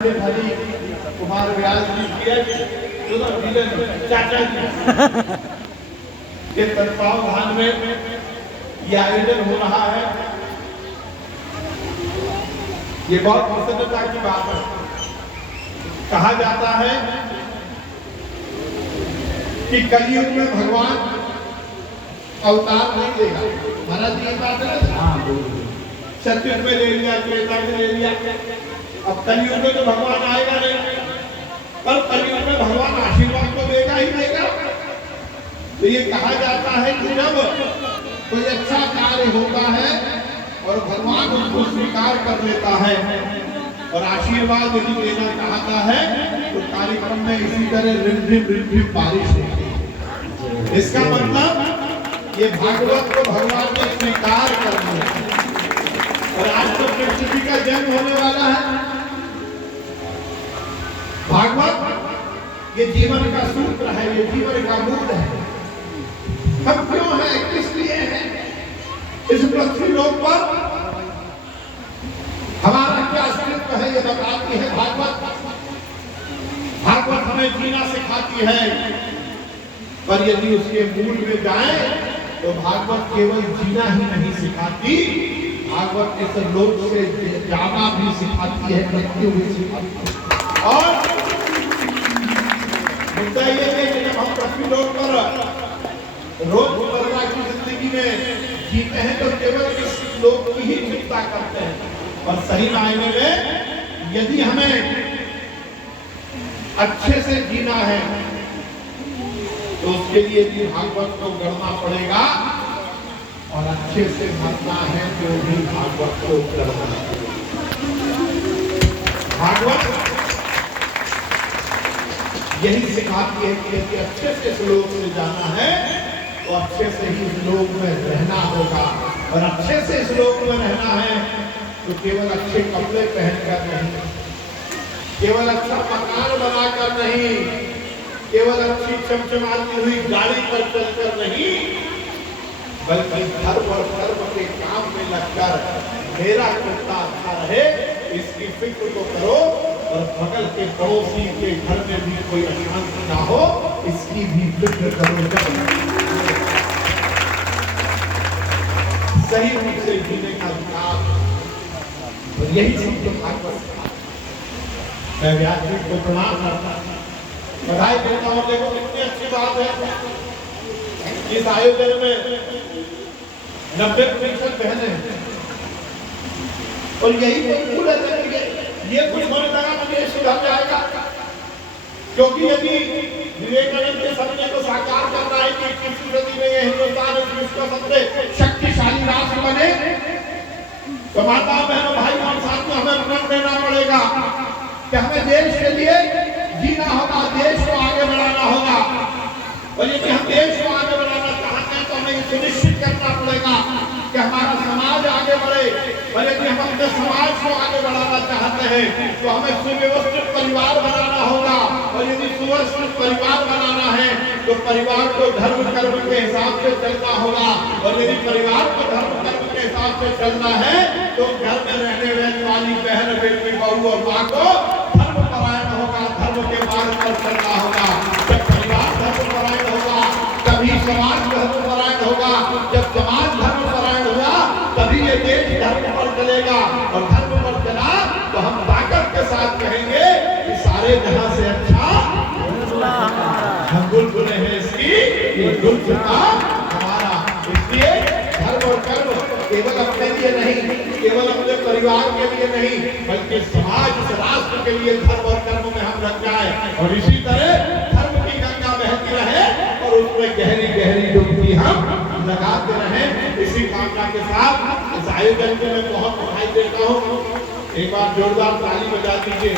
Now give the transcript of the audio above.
हरी कुमार व्यास जी चाचा जी के तत्वावधान में यह आयोजन हो रहा है। ये बहुत प्रसन्नता की बात है। कहा जाता है कि कलयुग में भगवान अवतार नहीं देगा। महाराज जी ये बात है, सतयुग में ले लिया, त्रेता में ले लिया, अब कलयुग में तो भगवान आएगा नहीं। पर कलयुग में भगवान आशीर्वाद तो देगा ही देगा। तो ये कहा जाता है कि जब कोई अच्छा कार्य होता है और भगवान उसको स्वीकार कर लेता है और आशीर्वाद यदि देना चाहता है तो कार्यक्रम में इसी तरह रिमझिम बारिश होती है। इसका मतलब ये भागवत को भगवान ने स्वीकार कर लिया। और आज तो कृष्ण जी का जन्म होने वाला है। भागवत ये जीवन का सूत्र है, ये जीवन का मूल है। हम क्यों हैं, किस लिए हैं इस पृथ्वी लोक पर, हमारा क्या अस्तित्व है, ये बताती है भागवत। भागवत हमें जीना सिखाती है, पर यदि उसके मूल में जाए तो भागवत केवल जीना ही नहीं सिखाती, भागवत इस लोक से जाना भी सिखाती है, मृत्यु भी सिखाती है। और मुद्दा ये है कि जब हम पृथ्वी लोक पर रोजमर्रा की जिंदगी में जीते हैं तो केवल इस लोक की ही चिंता करते हैं। और सही मायने में यदि हमें अच्छे से जीना है तो उसके लिए भी भागवत को गढ़ना पड़ेगा, और अच्छे से मरना है तो भी भागवत को गढ़ना पड़ेगा। भागवत यही सिखाती है कि यदि अच्छे से इस लोक में जाना है तो अच्छे से ही इस लोक में रहना होगा। और अच्छे से इस लोक में रहना है तो केवल अच्छे कपड़े पहनकर नहीं, केवल अच्छा मकान बनाकर नहीं, केवल अच्छी चमचमाती हुई गाड़ी पर चलकर नहीं, बल्कि धर्म और कर्म के काम में लगकर मेरा कितना अच्छा रहे इसकी फिक्र तो करो। और बगल के पड़ोसी के घर में भी कोई अशांति ना हो इसकी भी फिक्र करो। सही रूप से जीने का अधिकार, और यही सब तो भागवत। मैं व्यास जी को प्रणाम करता हूं, बधाई देता हूं। देखो कितनी अच्छी बात है, इस आयोजन में 90% बहने हैं और यही तो मूल है। ये कुछ होने लगा तो ये सुधर जाएगा, क्योंकि यदि विवेकानंद के सपने को साकार करना है कि 21वीं सदी में ये हिंदुस्तान विश्व का सबसे शक्तिशाली राष्ट्र बने, तो माता बहनों भाई और साथियों हमें प्रण देना पड़ेगा कि हमें देश के लिए जीना होगा, देश को आगे बढ़ाना होगा। और यदि हम देश को आगे बढ़ाना चाहते हैं तो हमें ये सुनिश्चित करना पड़ेगा कि हमारा समाज आगे बढ़े। और यदि हम अपने समाज को आगे बढ़ाना चाहते हैं तो हमें सुव्यवस्थित परिवार बनाना होगा। और यदि सुव्यवस्थित परिवार बनाना है तो परिवार को धर्म कर्म के हिसाब से चलना होगा। और यदि परिवार को धर्म कर्म के हिसाब से चलना है तो घर में रहने वाली बहन बेटी बहू और माँ को धर्म परायण होगा, धर्म के मार्ग पर चलना होगा। जब परिवार धर्म परायण होगा तभी समाज धर्म परायण होगा। जब समाज धर्म परायण हुआ तभी ये देश धर्म पर चलेगा। और धर्म पर चला तो हम ताकत के साथ कहेंगे कि सारे जहां से अच्छा हम बुलबुले हैं इसकी, ये गुलशुदा हमारा। इसलिए धर्म और कर्म केवल अपने लिए नहीं, केवल अपने परिवार के लिए नहीं, बल्कि समाज इस राष्ट्र के लिए धर्म और कर्म में हम लग जाए। और इसी तरह धर्म की गंगा बहती रहे और उसमें गहरी गहरी डुबकी हम लगाते रहें। इसी कामना के साथ इस आयोजन को मैं बहुत बधाई देता हूँ। एक बार जोरदार ताली बजा दीजिए।